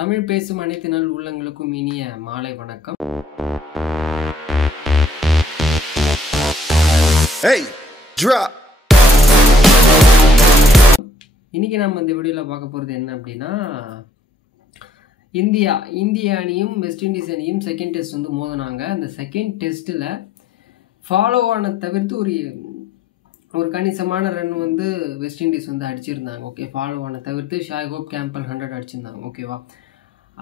தமிழ் பேசும் அனைத்து நல் உள்ளங்களுக்கும் இனிய மாலை வணக்கம். இன்னைக்கு நம்ம இந்த வீடியோவில் பார்க்க போகிறது என்ன அப்படின்னா, இந்திய அணியும் வெஸ்ட் இண்டீஸ் அணியும் செகண்ட் டெஸ்ட் வந்து மோதினாங்க. அந்த செகண்ட் டெஸ்ட்டில் ஃபாலோ ஆன தவிர்த்து ஒரு கணிசமான ரன் வந்து வெஸ்ட் இண்டீஸ் வந்து அடிச்சிருந்தாங்க. ஓகே, ஃபாலோ ஆன தவிர்த்து ஷாய் ஹோப் கேம்பல் 100 அடிச்சிருந்தாங்க. ஓகேவா,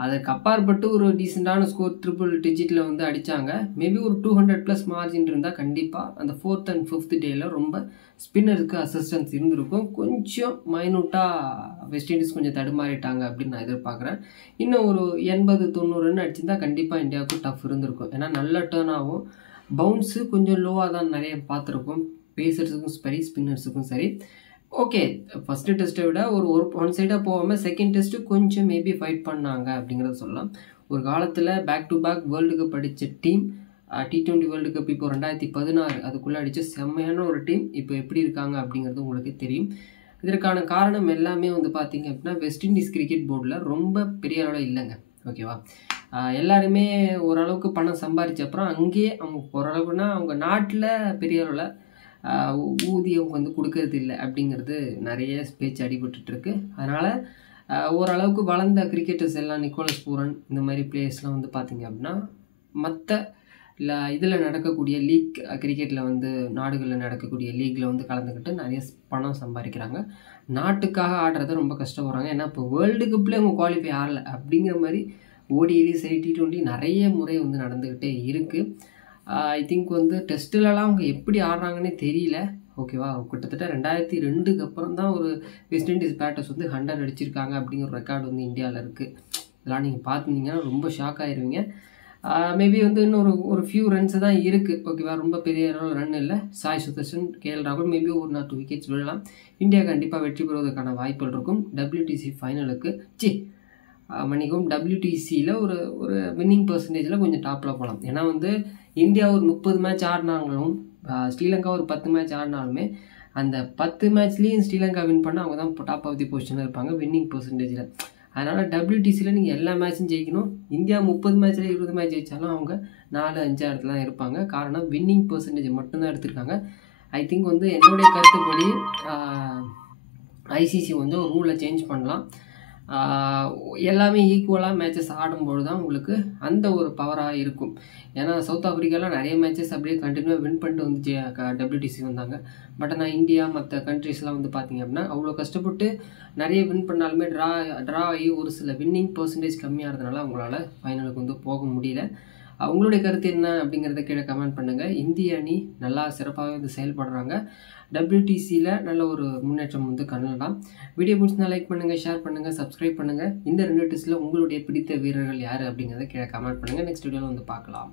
அதுக்கு அப்பாற்பட்டு ஒரு டீசெண்டான ஸ்கோர் ட்ரிபிள் டிஜிட்டில் வந்து அடித்தாங்க. மேபி ஒரு 200+ மார்ஜின் இருந்தால் கண்டிப்பாக அந்த 4th and 5th டேயில் ரொம்ப ஸ்பின்னருக்கு அசிஸ்டன்ஸ் இருந்திருக்கும். கொஞ்சம் மைனூட்டாக வெஸ்ட் இண்டீஸ் கொஞ்சம் தடுமாறிட்டாங்க அப்படின்னு நான் எதிர்பார்க்குறேன். இன்னும் ஒரு 80-90 ரன் அடிச்சிருந்தால் கண்டிப்பாக இந்தியாவுக்கு டஃப் இருந்திருக்கும். ஏன்னா நல்ல டேர்ன் ஆகும். பவுன்ஸு கொஞ்சம் லோவாக தான் நிறைய பார்த்துருக்கோம், பேசர்ஸுக்கும் சரி ஸ்பின்னர்ஸுக்கும் சரி. ஓகே, ஃபஸ்ட்டு டெஸ்ட்டை விட ஒன் சைடாக போகாமல் செகண்ட் டெஸ்ட்டு கொஞ்சம் மேபி ஃபைட் பண்ணாங்க அப்படிங்கிறத சொல்லலாம். ஒரு காலத்தில் back to back world cup அடித்த டீம், T20 வேர்ல்டு கப் இப்போ 2016 அதுக்குள்ளே அடித்த செம்மையான ஒரு டீம் இப்போ எப்படி இருக்காங்க அப்படிங்கிறது உங்களுக்கு தெரியும். இதற்கான காரணம் எல்லாமே வந்து பார்த்திங்க அப்படின்னா, வெஸ்ட் இண்டீஸ் கிரிக்கெட் போர்டில் ரொம்ப பெரிய அளவில் இல்லைங்க. ஓகேவா, எல்லாருமே ஓரளவுக்கு பணம் சம்பாதிச்ச அப்புறம் அங்கேயே அவங்க ஓரளவுக்குன்னா அவங்க நாட்டில் பெரிய அளவில் ஊதியம் வந்து கொடுக்கறது இல்லை அப்படிங்கிறது நிறைய பேச்சு அடிபட்டுருக்கு. அதனால் ஓரளவுக்கு வளர்ந்த கிரிக்கெட்டர்ஸ் எல்லாம் நிக்கோலஸ் பூரன் இந்த மாதிரி பிளேயர்ஸ்லாம் வந்து பார்த்திங்க அப்படின்னா மற்ற இதில் நடக்கக்கூடிய லீக் கிரிக்கெட்டில் வந்து நாடுகளில் நடக்கக்கூடிய லீக்கில் வந்து கலந்துக்கிட்டு நிறைய பணம் சம்பாதிக்கிறாங்க. நாட்டுக்காக ஆடுறத ரொம்ப கஷ்டப்படுறாங்க. ஏன்னா இப்போ வேர்ல்டு கப்லேயே அவங்க குவாலிஃபை ஆகலை அப்படிங்கிற மாதிரி ஓடியிலையும் சரி T20 நிறைய முறை வந்து நடந்துக்கிட்டே இருக்குது. ஐ திங்க் வந்து டெஸ்ட்டிலலாம் அவங்க எப்படி ஆடுறாங்கன்னே தெரியல. ஓகேவா, கிட்டத்தட்ட 2002க்கு அப்புறம் தான் ஒரு வெஸ்ட் இண்டீஸ் பேட்டர்ஸ் வந்து 100 அடிச்சிருக்காங்க அப்படிங்கிற ரெக்கார்டு வந்து இந்தியாவில் இருக்குது. இதெல்லாம் நீங்கள் பார்த்துருந்தீங்கன்னா ரொம்ப ஷாக் ஆகிருவீங்க. மேபி வந்து இன்னும் ஒரு ஃபியூ ரன்ஸு தான் இருக்குது. ஓகேவா, ரொம்ப பெரிய ரன் இல்லை. சாய் சுதர்ஷன், KL ராகுல் மேபி 1 or 2 விக்கெட்ஸ் விழலாம். இந்தியா கண்டிப்பாக வெற்றி பெறுவதற்கான வாய்ப்புகள் இருக்கும். WTC ஃபைனலுக்கு WTCயில் ஒரு வின்னிங் பர்சன்டேஜில் கொஞ்சம் டாப்பில் போகலாம். ஏன்னா வந்து இந்தியா ஒரு 30 மேட்ச் ஆடினாங்களும் ஸ்ரீலங்கா ஒரு 10 மேட்ச் ஆடினாலுமே அந்த 10 மேட்ச்லேயும் ஸ்ரீலங்கா வின் பண்ணால் அவங்க தான் டாப் ஆஃப் தி பொசிஷனில் இருப்பாங்க வின்னிங் பர்சன்டேஜில். அதனால் WTCயில் நீங்கள் எல்லா மேட்சும் ஜெயிக்கணும். இந்தியா 30 மேட்ச்சில் 20 மேட்ச் ஜெயித்தாலும் அவங்க 4-5 இடத்துல தான் இருப்பாங்க. காரணம் வின்னிங் பர்சன்டேஜ் மட்டும்தான் எடுத்திருக்காங்க. ஐ திங்க் வந்து என்னுடைய கருத்துப்படி ICC வந்து ஒரு ரூலை சேஞ்ச் பண்ணலாம். எல்லாமே ஈக்குவலாக மேட்சஸ் ஆடும்போது தான் உங்களுக்கு அந்த ஒரு பவராக இருக்கும். ஏன்னா சவுத் ஆஃப்ரிக்காலாம் நிறைய மேட்சஸ் அப்படியே கண்டினியூவாக வின் பண்ணிட்டு வந்து WTC வந்தாங்க. பட் ஆனால் இந்தியா மற்ற கண்ட்ரீஸ்லாம் வந்து பார்த்திங்க அப்படின்னா அவ்வளோ கஷ்டப்பட்டு நிறைய வின் பண்ணாலுமே ட்ரா ஆகி ஒரு சில வின்னிங் பர்சன்டேஜ் கம்மியாகிறதுனால அவங்களால ஃபைனலுக்கு வந்து போக முடியல. அவங்களுடைய கருத்து என்ன அப்படிங்கிறத கீழே கமெண்ட் பண்ணுங்கள். இந்திய அணி நல்லா சிறப்பாகவே வந்து செயல்படுறாங்க. WTCயில் நல்ல ஒரு முன்னேற்றம் வந்து காணலாம். வீடியோ பிடிச்சிருந்தா லைக் பண்ணுங்கள், ஷேர் பண்ணுங்கள், சப்ஸ்கிரைப் பண்ணுங்கள். இந்த 2 டெஸ்ட்டில் உங்களுடைய பிடித்த வீரர்கள் யார் அப்படிங்கிறத கீழே கமெண்ட் பண்ணுங்கள். நெக்ஸ்ட் வீடியோவில் வந்து பார்க்கலாம்.